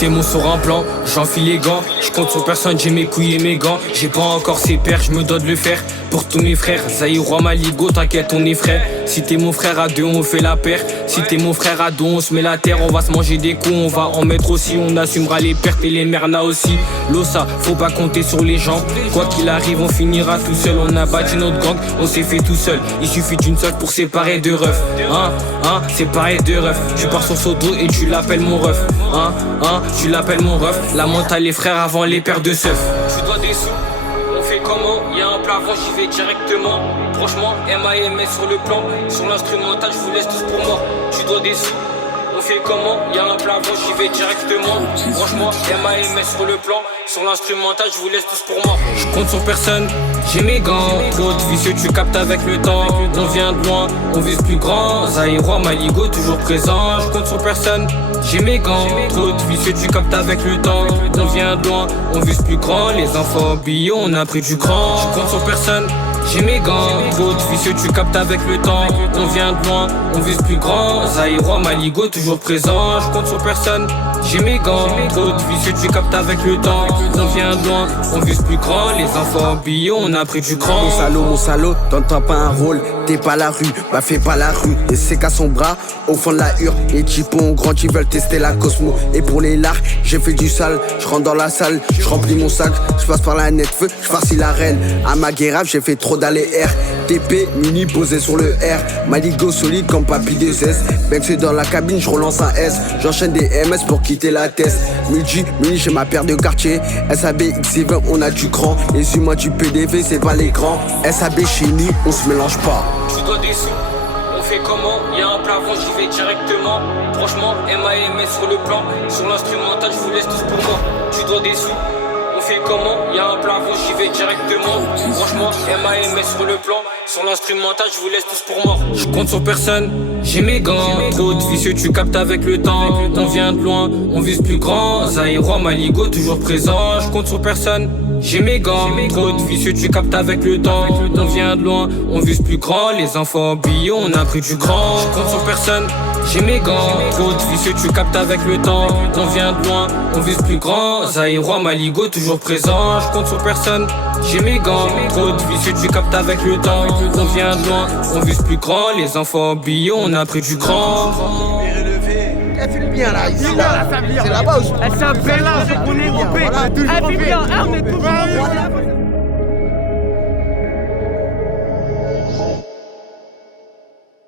T'es mon sur un plan, j'enfile les gants. Je compte sur personne, j'ai mes couilles et mes gants. J'ai pas encore ses pères, je me dois de le faire. Pour tous mes frères, Zaïrois, Maligo, t'inquiète, on est frère. Si t'es mon frère à deux, on fait la paire. Si t'es mon frère à deux, on se met la terre. On va se manger des coups, on va en mettre aussi. On assumera les pertes et les mernas aussi. L'ossa, faut pas compter sur les gens. Quoi qu'il arrive, on finira tout seul. On a bâti notre gang, on s'est fait tout seul. Il suffit d'une seule pour séparer deux refs. Séparer deux refs. Tu pars sur Sodo et tu l'appelles mon ref. Tu l'appelles mon ref. La mentale les frères avant les paires de seuf. Tu dois des sous. On fait comment? Y'a un plafond, j'y vais directement. Franchement, MAMS sur le plan. Sur l'instrumental, je vous laisse tous pour moi. Tu dois des sous. On fait comment? Y'a un plafond, j'y vais directement. Franchement, MAMS sur le plan. Sur l'instrumental, je vous laisse tous pour moi. Je compte sur personne, j'ai mes gants. Trop de vicieux, tu captes avec le temps. On vient de loin, on vise plus grand. Zaïrois, Maligo, toujours présent. Je compte sur personne, j'ai mes gants. Trop de vicieux, tu captes avec le temps. On vient de loin, on vise plus grand. Les enfants bio, on a pris du cran. Je compte sur personne, j'ai mes gants. Trop de vicieux, tu captes avec le temps. On vient de loin, on vise plus grand. Zaïrois, Maligo, toujours présent. Je compte sur personne, j'ai mes gants. Trop de vicieux, tu captes avec le temps. On vient de loin, on vise plus grand. Les enfants bio, on a pris du cran. Mon salaud, t'entends pas un rôle. T'es pas la rue, bah fais pas la rue. Et c'est qu'à son bras, au fond de la hure. Les typons grands qui veulent tester la Cosmo. Et pour les lards, j'ai fait du sale. Je rentre dans la salle, je remplis mon sac. Je passe par la net-feu, je farcis la reine. À ma guérave, j'ai fait trop d'aller-air. TP, mini posé sur le R. Maligo solide comme Papy des S. Mec, c'est dans la cabine, je relance un S. J'enchaîne des MS pour quitter la test. Midi, j'ai ma paire de quartier. SAB, X7, on a du cran. Les humains du PDV, c'est pas les grands. SAB chez nous, on se mélange pas. Tu dois des sous, on fait comment? Y'a un plafond, j'y vais directement. Franchement, MAMS sur le plan. Sur l'instrumental, je vous laisse tous pour moi. Tu dois des sous, on fait comment? Y'a un plafond, j'y vais directement. Franchement, MAMS sur le plan. Sur l'instrumental, je vous laisse tous pour moi. Je compte sur personne, j'ai mes gants. Trop de vicieux, tu captes avec le temps. On vient de loin, on vise plus grand. Zaïrois, Maligo, toujours présent. Je compte sur personne, j'ai mes gants. Trop de vicieux, tu captes avec le temps. On vient de loin, on vise plus grand. Les enfants bio, on a pris du cran. Je compte sur personne, j'ai mes gants. Trop de vicieux, tu captes avec le temps. On vient de loin, on vise plus grand. Zaïrois, Maligo, toujours présent. Je compte sur personne, j'ai mes gants. Trop de vicieux, tu captes avec le temps. On vient de loin, on vise plus grand. Les enfants bio, on a pris du cran. Elle filme bien là, ici là. C'est là-bas où c'est un vrai là, on est groupé. Elle filme bien, on est toujours.